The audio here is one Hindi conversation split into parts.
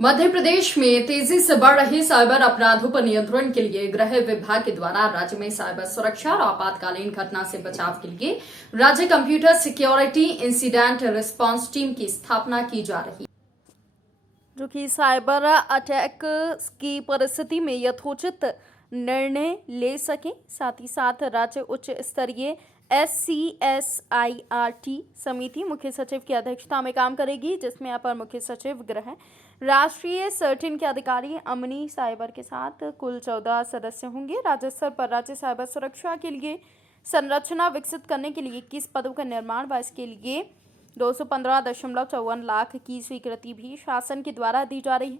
मध्य प्रदेश में तेजी से बढ़ रही साइबर अपराधों पर नियंत्रण के लिए गृह विभाग के द्वारा राज्य में साइबर सुरक्षा और आपातकालीन घटना से बचाव के लिए राज्य computer security incident response team की स्थापना की जा रही है, जो कि साइबर अटैक की परिस्थिति में यथोचित निर्णय ले सके। साथ ही साथ राज्य उच्च स्तरीय SCSIRT समिति मुख्य सचिव की अध्यक्षता में काम करेगी, जिसमें अपर मुख्य सचिव गृह, राष्ट्रीय सर्टिन के अधिकारी, अमनी साइबर के साथ कुल 14 सदस्य होंगे। राज्य स्तर पर राज्य साइबर सुरक्षा के लिए संरचना विकसित करने के लिए 21 पदों का निर्माण व इसके लिए 215.54 लाख की स्वीकृति भी शासन के द्वारा दी जा रही है।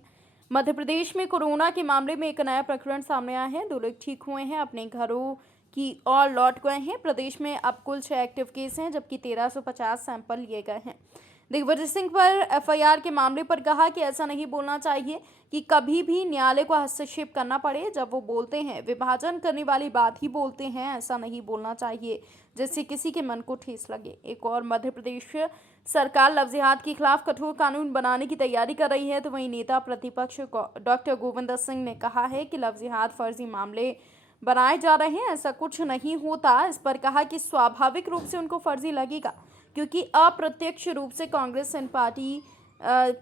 मध्य प्रदेश में कोरोना के मामले में एक नया प्रकरण सामने आया है। 2 लोग ठीक हुए हैं, अपने घरों की ओर लौट गए हैं। प्रदेश में अब कुल 6 एक्टिव केस हैं, जबकि 1350 सैंपल लिए गए हैं। दिग्विजय सिंह पर FIR के मामले पर कहा कि ऐसा नहीं बोलना चाहिए कि कभी भी न्यायालय को हस्तक्षेप करना पड़े। जब वो बोलते हैं विभाजन करने वाली बात ही बोलते हैं, ऐसा नहीं बोलना चाहिए जिससे किसी के मन को ठेस लगे। एक और मध्य प्रदेश सरकार लव जिहाद के खिलाफ कठोर कानून बनाने की तैयारी कर रही है, तो वहीं नेता प्रतिपक्ष डॉक्टर गोविंद सिंह ने कहा है कि लव जिहाद फर्जी मामले बनाए जा रहे हैं, ऐसा कुछ नहीं होता। इस पर कहा कि स्वाभाविक रूप से उनको फर्जी लगेगा, क्योंकि अप्रत्यक्ष रूप से कांग्रेस एंड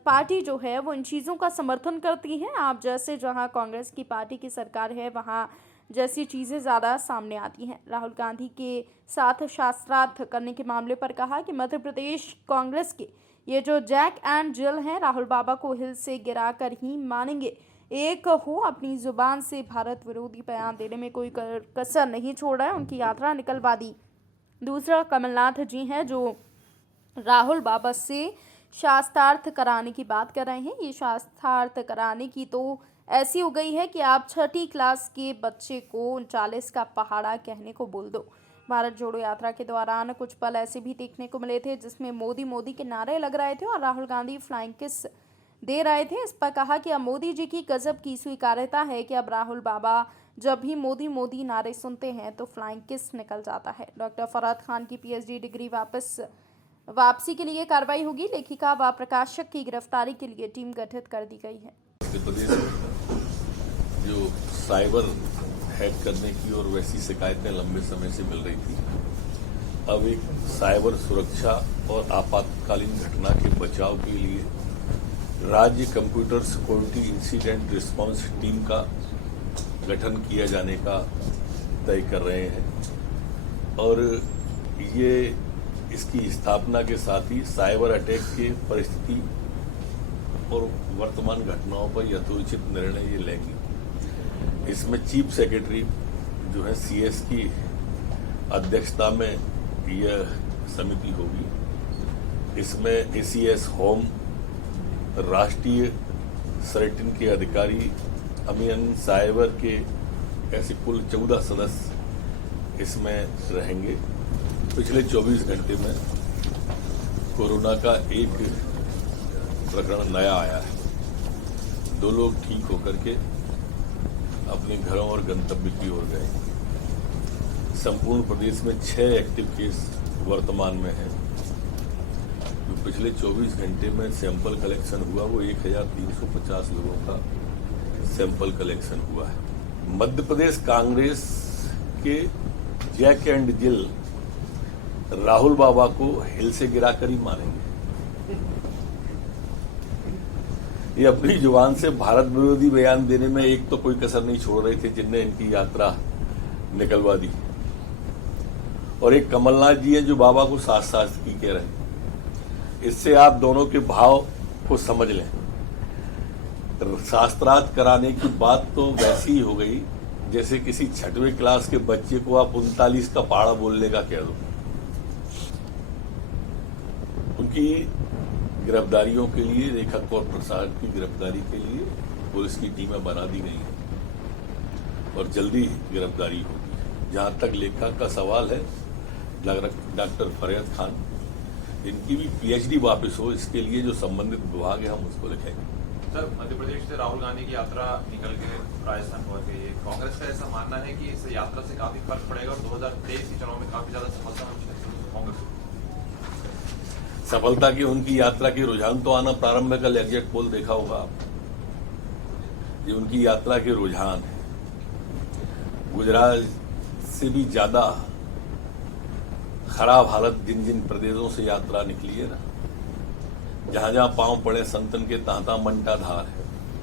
पार्टी जो है वो इन चीज़ों का समर्थन करती है। आप जैसे जहां कांग्रेस की पार्टी की सरकार है, वहां जैसी चीज़ें ज़्यादा सामने आती हैं। राहुल गांधी के साथ शास्त्रार्थ करने के मामले पर कहा कि मध्य प्रदेश कांग्रेस के ये जो जैक एंड जिल हैं, राहुल बाबा को हिल से गिरा कर ही मानेंगे। एक हो अपनी जुबान से भारत विरोधी बयान देने में कोई कसर नहीं छोड़ रहा है, उनकी यात्रा निकलवा दी। दूसरा कमलनाथ जी हैं, जो राहुल बाबा से शास्त्रार्थ कराने की बात कर रहे हैं। ये शास्त्रार्थ कराने की तो ऐसी हो गई है कि आप 6ठी क्लास के बच्चे को 39 का पहाड़ा कहने को बोल दो। भारत जोड़ो यात्रा के दौरान कुछ पल ऐसे भी देखने को मिले थे जिसमें मोदी मोदी के नारे लग रहे थे और राहुल गांधी फ्लाइंग किस दे रहे थे। इस पर कहा कि अब मोदी जी की गजब की स्वीकार्यता है कि अब राहुल बाबा जब भी मोदी मोदी नारे सुनते हैं तो फ्लाइंग किस निकल जाता है। डॉक्टर फरहत खान की PhD डिग्री वापसी के लिए कार्रवाई होगी। लेखिका व प्रकाशक की गिरफ्तारी के लिए टीम गठित कर दी गई है। मध्य प्रदेश में जो साइबर हैक करने की और वैसी शिकायतें लंबे समय से मिल रही थी, अब एक साइबर सुरक्षा और आपातकालीन घटना के बचाव के लिए राज्य computer security incident response team का गठन किया जाने का तय कर रहे हैं और ये इसकी स्थापना के साथ ही साइबर अटैक की परिस्थिति और वर्तमान घटनाओं पर यथोचित निर्णय ये लेगी। इसमें चीफ सेक्रेटरी जो है CS की अध्यक्षता में यह समिति होगी। इसमें ACS होम, राष्ट्रीय सर्टिन के अधिकारी, अमीन साइबर के ऐसे कुल 14 सदस्य इसमें रहेंगे। पिछले 24 घंटे में कोरोना का एक प्रकरण नया आया है। 2 लोग ठीक होकर के अपने घरों और गंतव्य की ओर गए। संपूर्ण प्रदेश में 6 एक्टिव केस वर्तमान में हैं। जो पिछले 24 घंटे में सैंपल कलेक्शन हुआ वो 1350 लोगों का सैंपल कलेक्शन हुआ है। मध्य प्रदेश कांग्रेस के जैक एंड जिल राहुल बाबा को हिल से गिराकर ही मानेंगे। ये अपनी जुबान से भारत विरोधी बयान देने में एक तो कोई कसर नहीं छोड़ रहे थे, जिनने इनकी यात्रा निकलवा दी, और एक कमलनाथ जी हैं जो बाबा को शास्त्रार्थ कह रहे हैं। इससे आप दोनों के भाव को समझ लें। शास्त्रार्थ कराने की बात तो वैसी ही हो गई जैसे किसी 6वीं क्लास के बच्चे को आप 39 का पहाड़ा बोलने का कह दो। उनकी गिरफ्तारियों के लिए, रेखा कौर प्रसाद की गिरफ्तारी के लिए पुलिस की टीमें बना दी गई हैं और जल्दी गिरफ्तारी होगी। जहां तक लेखा का सवाल है, डॉक्टर फरहत खान, इनकी भी PhD वापस हो, इसके लिए जो संबंधित विभाग है हम उसको लिखेंगे। सर, मध्य प्रदेश से राहुल गांधी की यात्रा निकल के राजस्थान पहुंच गई है। कांग्रेस का ऐसा मानना है कि इस यात्रा से काफी फर्क पड़ेगा और 2023 के चुनाव में काफी ज्यादा सफलता कांग्रेस सफलता की उनकी यात्रा के रुझान तो आना प्रारंभ है। कल एग्जिट पोल देखा होगा, ये उनकी यात्रा के रुझान है। गुजरात से भी ज्यादा खराब हालत जिन जिन प्रदेशों से यात्रा निकली है ना, जहां जहां पांव पड़े संतन के तांता मंटा धार है।